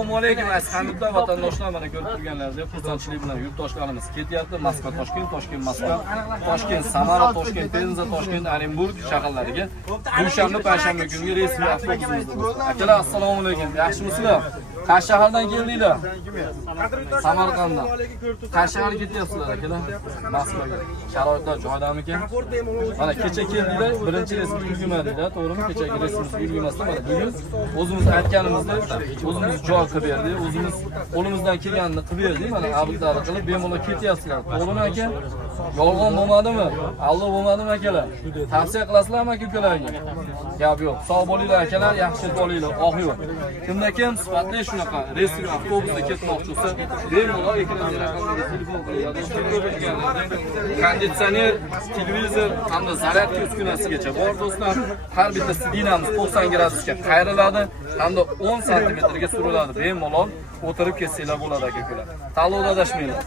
Assalomu alaykum hamda vatandoshlar, mana ko'rib turganlaringizdek xursandchilik bilan yurtdoshlarimiz ketyapti. Moskva, Toshkent, Toshkent, Moskva, Toshkent, Samara, Toshkent, Penza, Toshkent, Orenburg shaharlariga dushanba, payshanba kungi resmiy avtobusimiz bor. Akalar, assalomu alaykum. Yaxshimisizlar? Qaysi shahardan keldinglar? Samarqanddan. Qaysi shaharga ketyapsizlar akalar? Moskvaga. Sharoitlar joydamikan? Mana kecha keldinglar, birinchi resmiy yurmadinglar, to'g'rimi? Kechagi resmiy yurmasdan mana bugun o'zimiz aytganimizdek, o'zimiz joy qilib berdik, o'zimiz qo'limizdan kelganini qilib berdik. Mana abidlarni qilib bemalol ketyapsizlar. To'g'rimi aka? Yolg'on bo'lmadimi? Alloh bo'lmadimi akalar? Tavsiya qilasizlarmi aka-ukalarga? Gap yo'q. Sog' bo'linglar akalar, yaxshi bo'linglar. Oq yo'q. Kimda kim sifatli shunaqa resmiy avtobusda ketmoqchi bo'lsa, bemalol ekranga raqamga telefon qilinglar. Konditsioner, televizor hamda zaryadka uskunasigacha bor do'stlar. Har bittasi dinamiz 90 gradusga qayriladi hamda 10 santimetrga suriladi. Bemalol o'tirib ketsanglar bo'ladi aka-ukalar. Tanlovda adashmanglar.